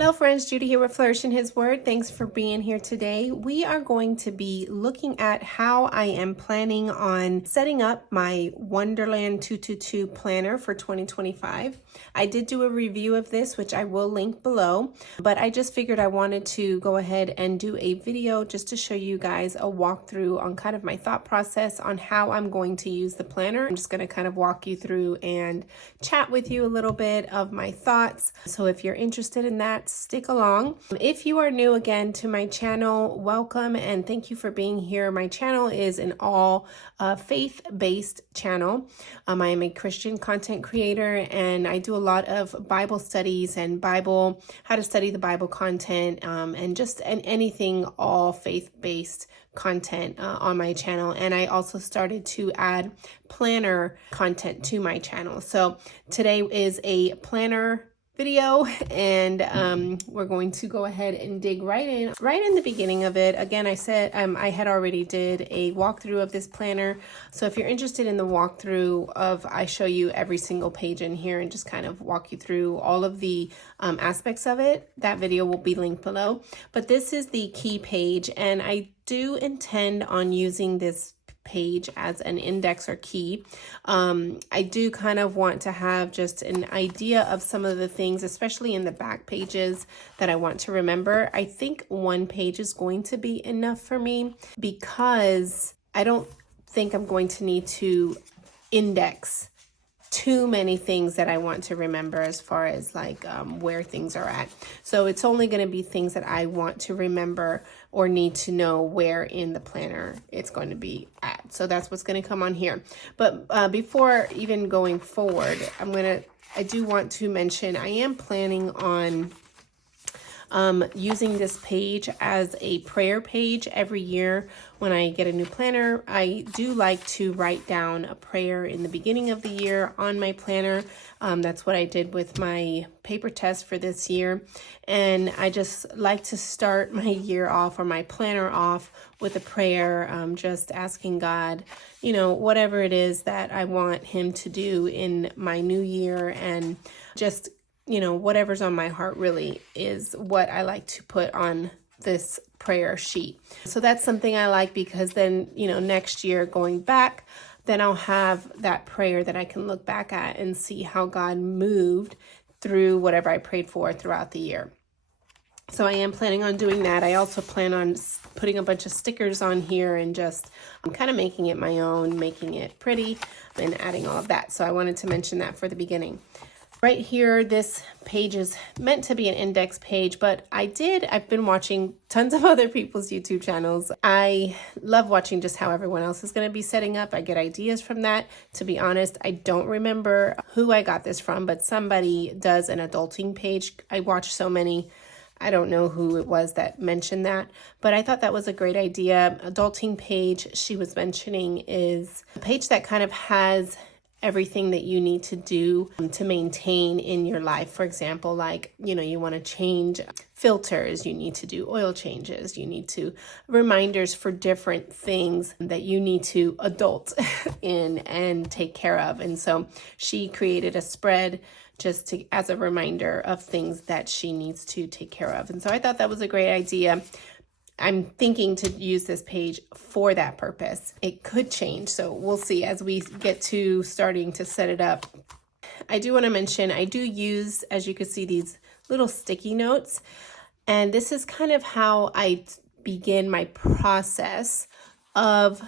Hello friends, Judy here with Flourish in His Word. Thanks for being here today. We are going to be looking at how I am planning on setting up my Wonderland 222 planner for 2025. I did do a review of this, which I will link below, but I just figured I wanted to go ahead and do a video just to show you guys a walkthrough on kind of my thought process on how I'm going to use the planner. I'm just going to kind of walk you through and chat with you a little bit of my thoughts. So if you're interested in that, stick along. If you are new again to my channel, welcome and thank you for being here. My channel is an all faith-based channel. I am a Christian content creator and I do a lot of Bible studies and how to study the Bible content and just anything all faith-based content on my channel. And I also started to add planner content to my channel. So today is a planner video and we're going to go ahead and dig right in the beginning of it. Again, I said I had already did a walkthrough of this planner, so if you're interested in the walkthrough of, I show you every single page in here and just kind of walk you through all of the aspects of it, that video will be linked below. But this is the key page and I do intend on using this page as an index or key. I do kind of want to have just an idea of some of the things, especially in the back pages, that I want to remember. I think one page is going to be enough for me because I don't think I'm going to need to index too many things that I want to remember as far as like where things are at. So it's only going to be things that I want to remember or need to know where in the planner it's going to be at. So that's what's going to come on here. But before even going forward, I do want to mention I am planning on using this page as a prayer page every year. When I get a new planner, I do like to write down a prayer in the beginning of the year on my planner. That's what I did with my paper test for this year. And I just like to start my year off or my planner off with a prayer, just asking God, you know, whatever it is that I want Him to do in my new year, and just, you know, whatever's on my heart really is what I like to put on this prayer sheet. So that's something I like because then, you know, next year going back, then I'll have that prayer that I can look back at and see how God moved through whatever I prayed for throughout the year. So I am planning on doing that. I also plan on putting a bunch of stickers on here and just kind of making it my own, making it pretty and adding all of that. So I wanted to mention that for the beginning. Right here, this page is meant to be an index page, but I've been watching tons of other people's YouTube channels. I love watching just how everyone else is going to be setting up. I get ideas from that. To be honest, I don't remember who I got this from, but somebody does an adulting page. I watch so many. I don't know who it was that mentioned that, but I thought that was a great idea. Adulting page she was mentioning is a page that kind of has everything that you need to do to maintain in your life. For example, like, you know, you want to change filters, you need to do oil changes, you need to reminders for different things that you need to adult in and take care of. And so she created a spread just as a reminder of things that she needs to take care of. And so I thought that was a great idea. I'm thinking to use this page for that purpose. It could change, so we'll see as we get to starting to set it up. I do want to mention, I do use, as you can see, these little sticky notes, and this is kind of how I begin my process of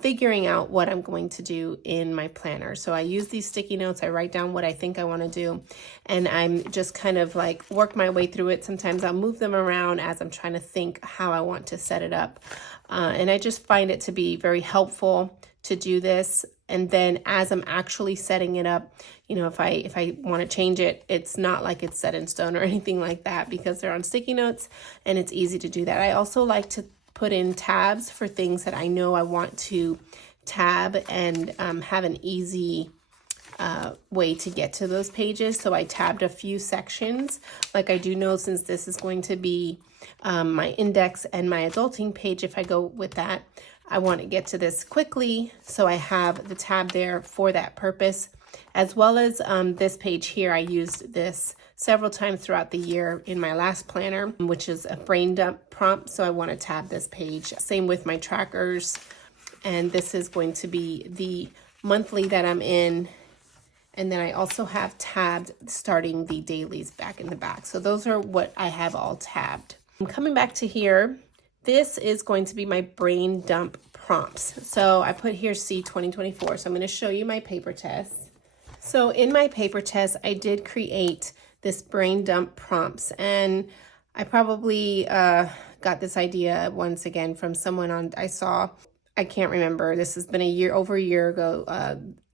figuring out what I'm going to do in my planner. So I use these sticky notes, I write down what I think I want to do, and I'm just kind of like work my way through it. Sometimes I'll move them around as I'm trying to think how I want to set it up. And I just find it to be very helpful to do this. And then as I'm actually setting it up, you know, if I want to change it, it's not like it's set in stone or anything like that because they're on sticky notes and it's easy to do that. I also like to put in tabs for things that I know I want to tab and have an easy way to get to those pages. So I tabbed a few sections. Like I do know, since this is going to be my index and my adulting page, if I go with that, I want to get to this quickly. So I have the tab there for that purpose. As well as this page here, I used this several times throughout the year in my last planner, which is a brain dump prompt. So I want to tab this page. Same with my trackers. And this is going to be the monthly that I'm in. And then I also have tabbed starting the dailies back in the back. So those are what I have all tabbed. I'm coming back to here. This is going to be my brain dump prompts. So I put here C 2024. So I'm going to show you my paper test. So in my paper test, I did create this brain dump prompts, and I probably got this idea once again from someone I can't remember. This has been over a year ago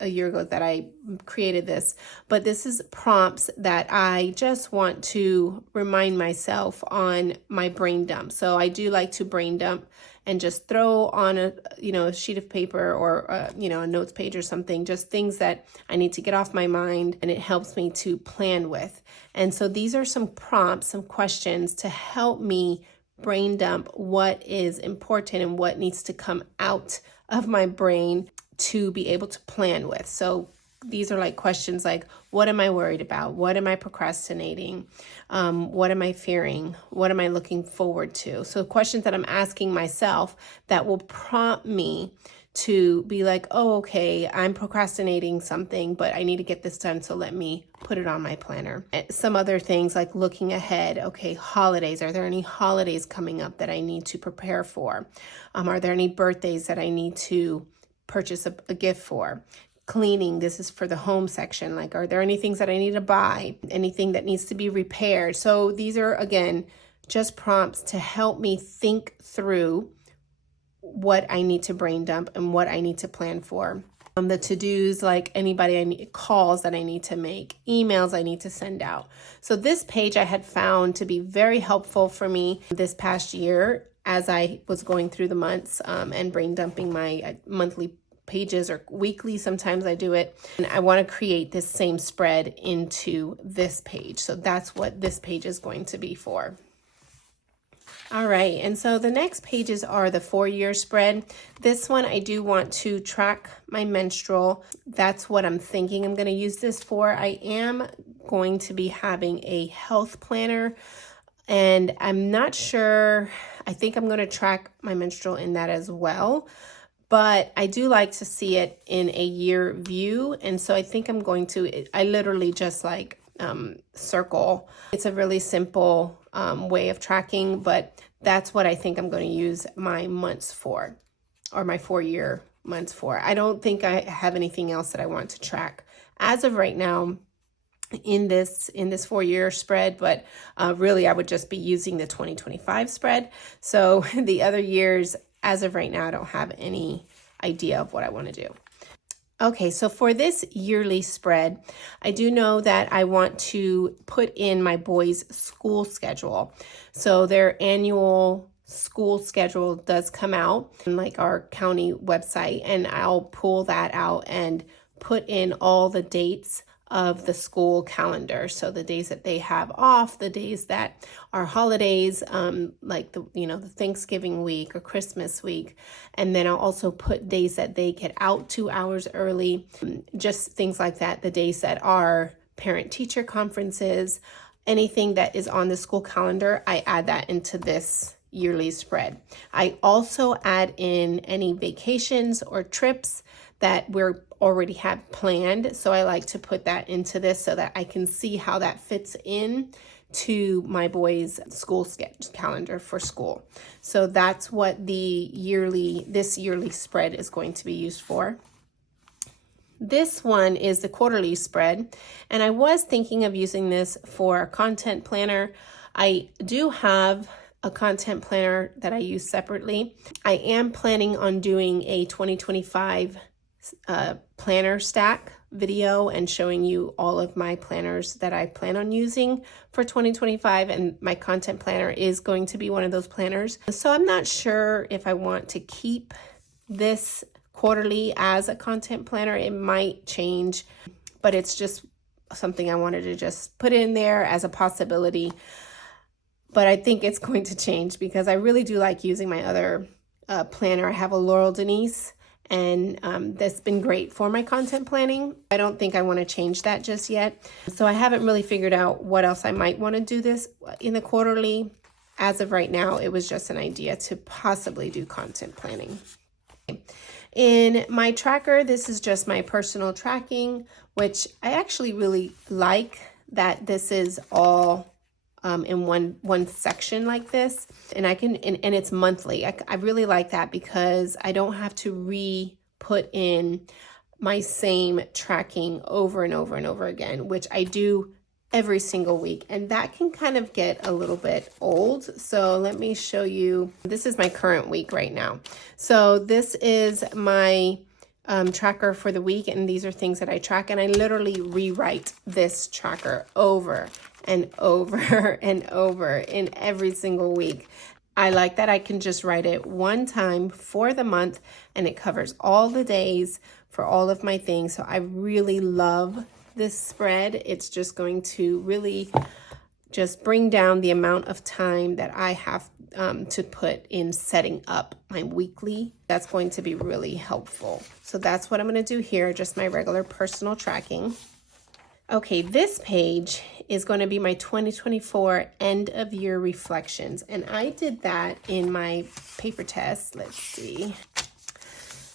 that I created this, but this is prompts that I just want to remind myself on my brain dump. So I do like to brain dump and just throw on a sheet of paper or a notes page or something, just things that I need to get off my mind, and it helps me to plan with. And so these are some prompts, some questions to help me brain dump what is important and what needs to come out of my brain to be able to plan with. So these are like questions like, what am I worried about? What am I procrastinating? What am I fearing? What am I looking forward to? So questions that I'm asking myself that will prompt me to be like, oh, okay, I'm procrastinating something, but I need to get this done. So let me put it on my planner. Some other things like looking ahead. Okay, holidays. Are there any holidays coming up that I need to prepare for? Are there any birthdays that I need to purchase a gift for? Cleaning, this is for the home section. Like, are there any things that I need to buy? Anything that needs to be repaired? So these are, again, just prompts to help me think through what I need to brain dump and what I need to plan for. The to-dos, like calls that I need to make, emails I need to send out. So this page I had found to be very helpful for me this past year as I was going through the months and brain dumping my monthly pages or weekly. Sometimes I do it, and I want to create this same spread into this page. So that's what this page is going to be for. All right, and so the next pages are the 4-year spread. This one I do want to track my menstrual. That's what I'm thinking I'm going to use this for. I am going to be having a health planner, and I'm not sure. I think I'm going to track my menstrual in that as well. But I do like to see it in a year view. And so I think I'm going to, I literally just circle. It's a really simple way of tracking, but that's what I think I'm going to use my months for, or my 4-year months for. I don't think I have anything else that I want to track as of right now in this 4-year spread, but really I would just be using the 2025 spread. So the other years, as of right now, I don't have any idea of what I want to do. Okay, so for this yearly spread, I do know that I want to put in my boys' school schedule. So their annual school schedule does come out on like our county website, and I'll pull that out and put in all the dates of the school calendar. So the days that they have off, the days that are holidays, like the Thanksgiving week or Christmas week. And then I'll also put days that they get out 2 hours early, just things like that. The days that are parent-teacher conferences, anything that is on the school calendar, I add that into this yearly spread. I also add in any vacations or trips that we're already have planned. So I like to put that into this so that I can see how that fits in to my boys' school calendar for school. So that's what this yearly spread is going to be used for. This one is the quarterly spread, and I was thinking of using this for a content planner. I do have a content planner that I use separately. I am planning on doing a 2025 planner stack video and showing you all of my planners that I plan on using for 2025, and my content planner is going to be one of those planners. So I'm not sure if I want to keep this quarterly as a content planner. It might change, but it's just something I wanted to just put in there as a possibility. But I think it's going to change because I really do like using my other planner. I have a Laurel Denise, and that's been great for my content planning. I don't think I want to change that just yet. So I haven't really figured out what else I might want to do this in the quarterly. As of right now, it was just an idea to possibly do content planning. In my tracker, this is just my personal tracking, which I actually really like that this is all in one section like this, and I can and it's monthly. I really like that because I don't have to put in my same tracking over and over and over again, which I do every single week, and that can kind of get a little bit old. So let me show you. This is my current week right now. So this is my tracker for the week, and these are things that I track, and I literally rewrite this tracker over and over and over in every single week. I like that I can just write it one time for the month, and it covers all the days for all of my things. So I really love this spread. It's just going to really just bring down the amount of time that I have to put in setting up my weekly. That's going to be really helpful. So that's what I'm going to do here, just my regular personal tracking. Okay, this page is going to be my 2024 end of year reflections. And I did that in my paper test. Let's see.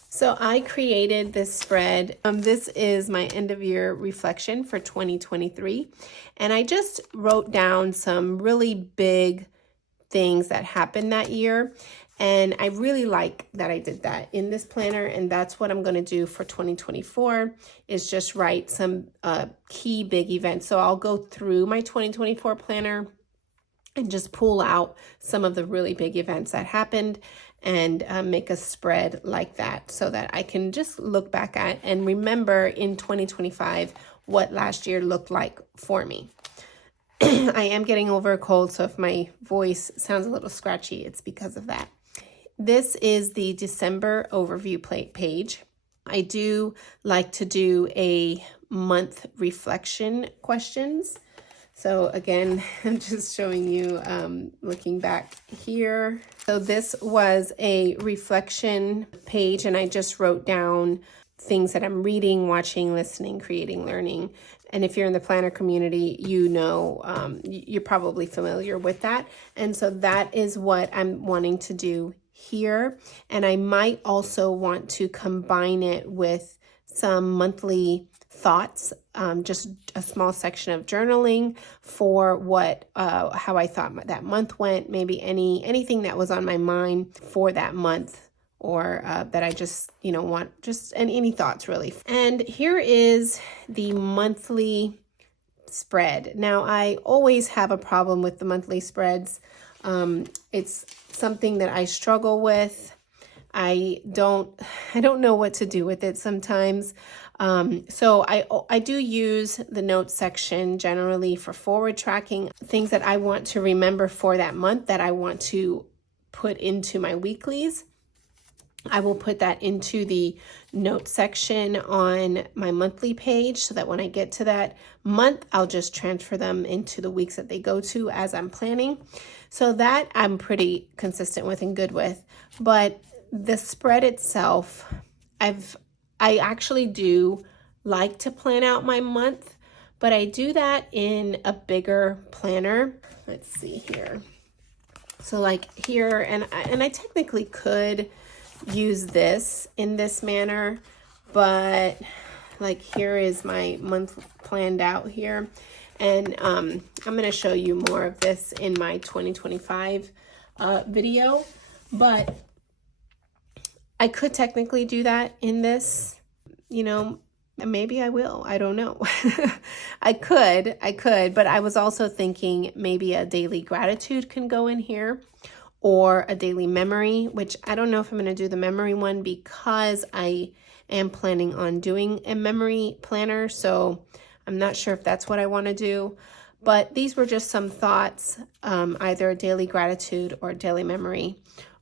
So I created this spread. This is my end of year reflection for 2023. And I just wrote down some really big things that happened that year. And I really like that I did that in this planner. And that's what I'm going to do for 2024 is just write some key big events. So I'll go through my 2024 planner and just pull out some of the really big events that happened and make a spread like that so that I can just look back at and remember in 2025 what last year looked like for me. I am getting over a cold, so if my voice sounds a little scratchy, it's because of that. This is the December overview page. I do like to do a month reflection questions. So again, I'm just showing you, looking back here. So this was a reflection page, and I just wrote down things that I'm reading, watching, listening, creating, learning. And if you're in the planner community, you know, you're probably familiar with that. And so that is what I'm wanting to do here. And I might also want to combine it with some monthly thoughts, just a small section of journaling for what, how I thought that month went, maybe anything that was on my mind for that month, or that I just, want, just any thoughts really. And here is the monthly spread. Now, I always have a problem with the monthly spreads. It's something that I struggle with. I don't know what to do with it sometimes. So I do use the notes section generally for forward tracking, things that I want to remember for that month that I want to put into my weeklies. I will put that into the notes section on my monthly page so that when I get to that month, I'll just transfer them into the weeks that they go to as I'm planning. So that I'm pretty consistent with and good with. But the spread itself, I actually do like to plan out my month, but I do that in a bigger planner. Let's see here. So like here, and I technically could use this in this manner, but like here is my month planned out here. And I'm going to show you more of this in my 2025 video, but I could technically do that in this, maybe I will, I don't know. I could, but I was also thinking maybe a daily gratitude can go in here, or a daily memory, which I don't know if I'm going to do the memory one because I am planning on doing a memory planner. So I'm not sure if that's what I want to do, but these were just some thoughts, either a daily gratitude or a daily memory,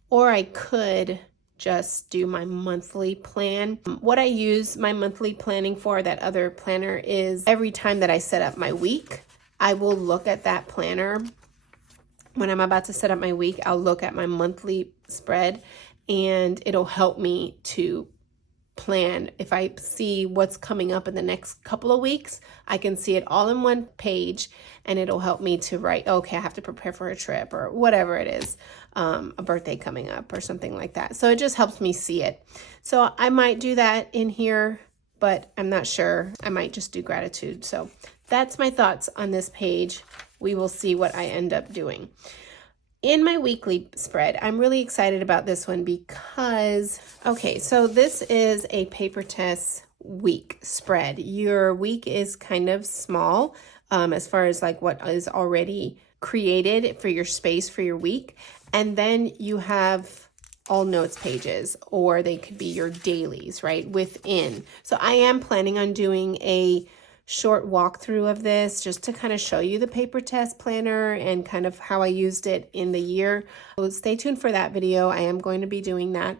or I could just do my monthly plan. What I use my monthly planning for, that other planner, is every time that I set up my week, I will look at that planner. When I'm about to set up my week, I'll look at my monthly spread, and it'll help me to plan. If I see what's coming up in the next couple of weeks, I can see it all in one page, and it'll help me to write, okay, I have to prepare for a trip or whatever it is, a birthday coming up or something like that. So it just helps me see it. So I might do that in here, but I'm not sure. I might just do gratitude. So that's my thoughts on this page. We will see what I end up doing. In my weekly spread, I'm really excited about this one because, okay, so this is a paper test week spread. Your week is kind of small as far as like what is already created for your space for your week. And then you have all notes pages, or they could be your dailies, right, within. So I am planning on doing a short walkthrough of this just to kind of show you the paper test planner and kind of how I used it in the year. So stay tuned for that video. I am going to be doing that.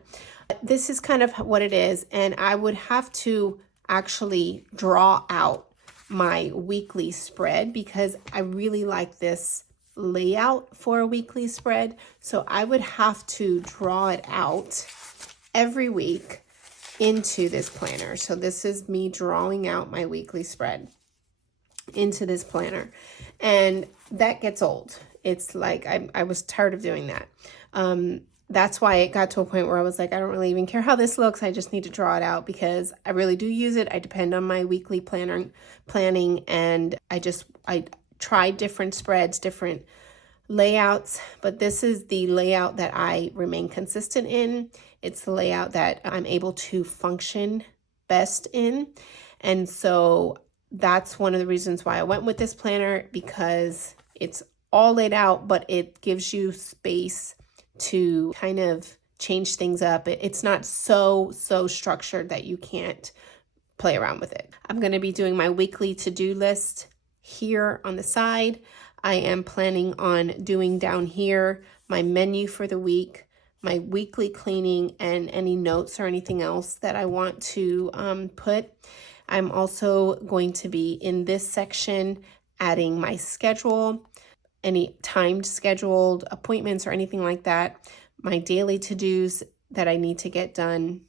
This is kind of what it is, and I would have to actually draw out my weekly spread because I really like this layout for a weekly spread. So I would have to draw it out every week into this planner. So this is me drawing out my weekly spread into this planner, and that gets old. It's like I was tired of doing that. That's why it got to a point where I was like, I don't really even care how this looks. I just need to draw it out because I really do use it. I depend on my weekly planning, and I tried different spreads, different layouts, but this is the layout that I remain consistent in. It's the layout that I'm able to function best in. And so that's one of the reasons why I went with this planner, because it's all laid out, but it gives you space to kind of change things up. It's not so structured that you can't play around with it. I'm going to be doing my weekly to-do list here on the side. I am planning on doing down here my menu for the week, my weekly cleaning, and any notes or anything else that I want to put. I'm also going to be in this section adding my schedule, any timed scheduled appointments or anything like that, my daily to-dos that I need to get done,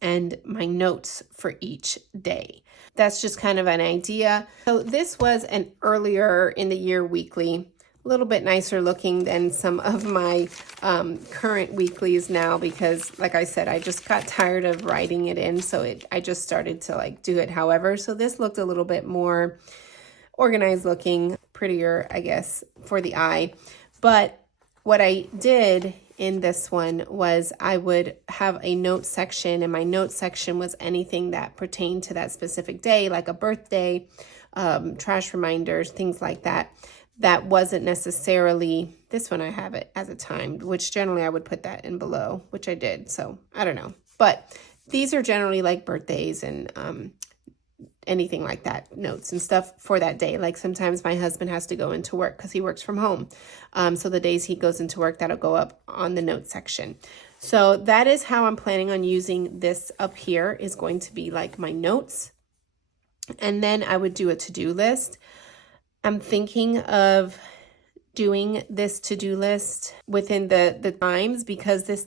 and my notes for each day. That's just kind of an idea. So this was an earlier in the year weekly, a little bit nicer looking than some of my current weeklies now, because like I said, I just got tired of writing it in. So I just started to like do it however. So this looked a little bit more organized looking, prettier, I guess, for the eye. But what I did in this one was I would have a note section, and my note section was anything that pertained to that specific day, like a birthday, trash reminders, things like that. That wasn't necessarily, this one I have it as a timed, which generally I would put that in below, which I did. So I don't know. But these are generally like birthdays and anything like that, notes and stuff for that day. Like sometimes my husband has to go into work because he works from home. So the days he goes into work, that'll go up on the note section. So that is how I'm planning on using this up here, is going to be like my notes. And then I would do a to-do list. I'm thinking of doing this to-do list within the times, because this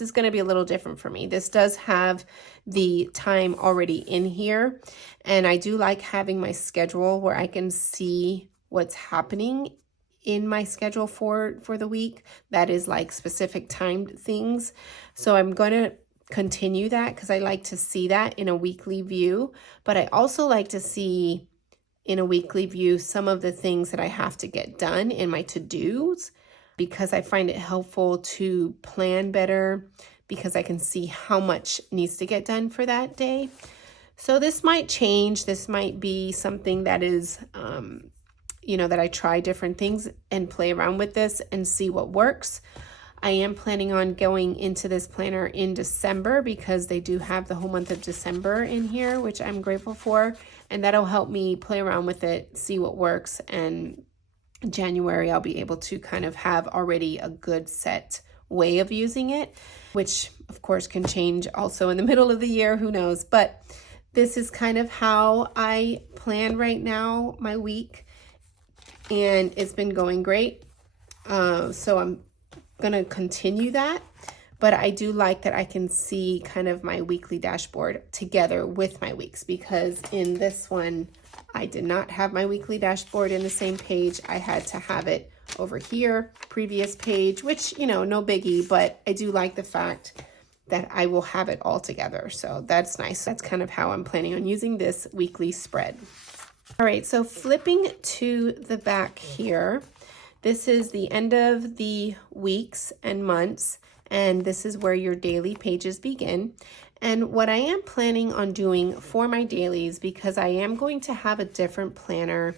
is going to be a little different for me. This does have the time already in here, and I do like having my schedule where I can see what's happening in my schedule for the week. That is like specific timed things. So I'm going to continue that because I like to see that in a weekly view, but I also like to see in a weekly view some of the things that I have to get done in my to-dos, because I find it helpful to plan better, because I can see how much needs to get done for that day. So this might change. This might be something that is, that I try different things and play around with this and see what works. I am planning on going into this planner in December, because they do have the whole month of December in here, which I'm grateful for. And that'll help me play around with it, see what works. And in January, I'll be able to kind of have already a good set way of using it, which of course can change also in the middle of the year, who knows. But this is kind of how I plan right now, my week. And it's been going great. So I'm going to continue that. but I do like that I can see kind of my weekly dashboard together with my weeks, because in this one, I did not have my weekly dashboard in the same page. I had to have it over here, previous page, which, you know, no biggie, but I do like the fact that I will have it all together. So that's nice. That's kind of how I'm planning on using this weekly spread. All right, so flipping to the back here, this is the end of the weeks and months, and this is where your daily pages begin. And what I am planning on doing for my dailies, because I am going to have a different planner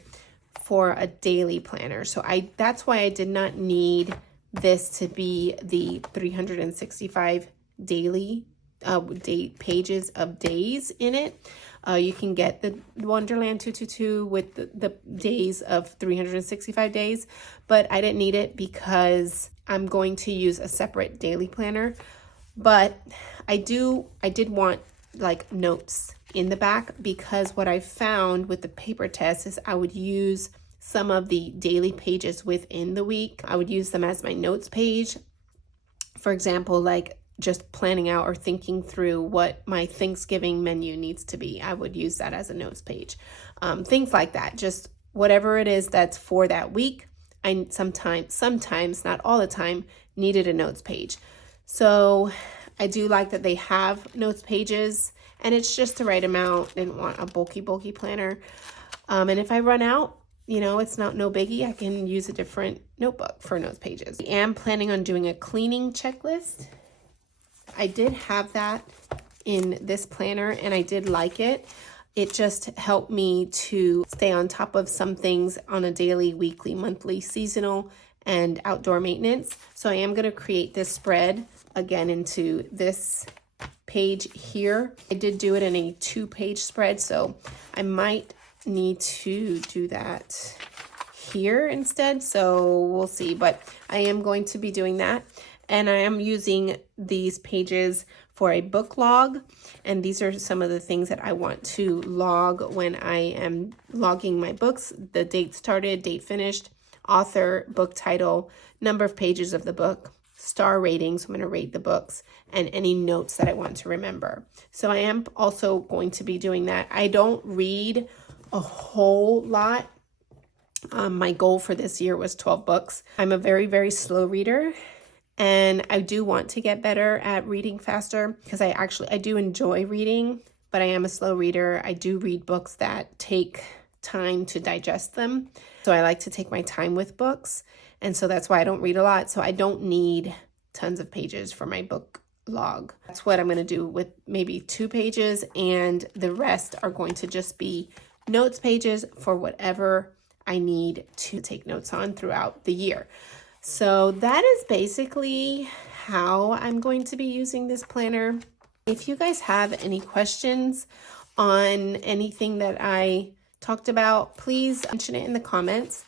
for a daily planner. So that's why I did not need this to be the 365 daily pages of days in it. You can get the Wonderland 222 with the days of 365 days, but I didn't need it because I'm going to use a separate daily planner. But I did want like notes in the back, because what I found with the paper test is I would use some of the daily pages within the week. I would use them as my notes page. For example, like just planning out or thinking through what my Thanksgiving menu needs to be. I would use that as a notes page. Things like that, just whatever it is that's for that week. I sometimes, not all the time, needed a notes page. So I do like that they have notes pages, and it's just the right amount. I didn't want a bulky planner. And if I run out, you know, it's no biggie. I can use a different notebook for notes pages. I am planning on doing a cleaning checklist. I did have that in this planner, and I did like it. It just helped me to stay on top of some things on a daily, weekly, monthly, seasonal, and outdoor maintenance. So I am going to create this spread again into this page here. I did do it in a 2-page spread, so I might need to do that here instead. So we'll see, but I am going to be doing that. And I am using these pages for a book log. And these are some of the things that I want to log when I am logging my books: the date started, date finished, author, book title, number of pages of the book, star ratings, I'm going to rate the books, and any notes that I want to remember. So I am also going to be doing that. I don't read a whole lot. My goal for this year was 12 books. I'm a very, very slow reader, and I do want to get better at reading faster, because I do enjoy reading, but I am a slow reader. I do read books that take time to digest them. So I like to take my time with books. And so that's why I don't read a lot. So I don't need tons of pages for my book log. That's what I'm going to do with maybe 2 pages, and the rest are going to just be notes pages for whatever I need to take notes on throughout the year. So that is basically how I'm going to be using this planner. If you guys have any questions on anything that I talked about, please mention it in the comments.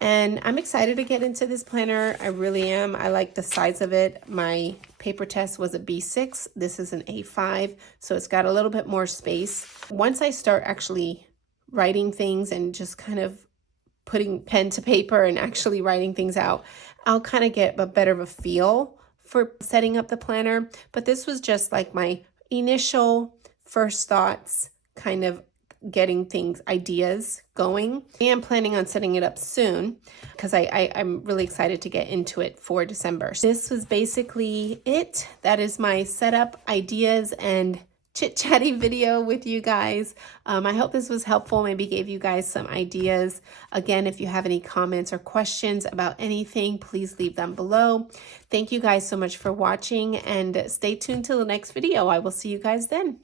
And I'm excited to get into this planner. I really am. I like the size of it. My paper test was a B6. This is an A5, so it's got a little bit more space. Once I start actually writing things and just kind of putting pen to paper and actually writing things out, I'll kind of get a better of a feel for setting up the planner. But this was just like my initial first thoughts, kind of getting ideas going. I am planning on setting it up soon, because I'm really excited to get into it for December. This was basically it. That is my setup, ideas, and chit-chatty video with you guys. I hope this was helpful, maybe gave you guys some ideas. Again, if you have any comments or questions about anything, please leave them below. Thank you guys so much for watching, and stay tuned till the next video. I will see you guys then.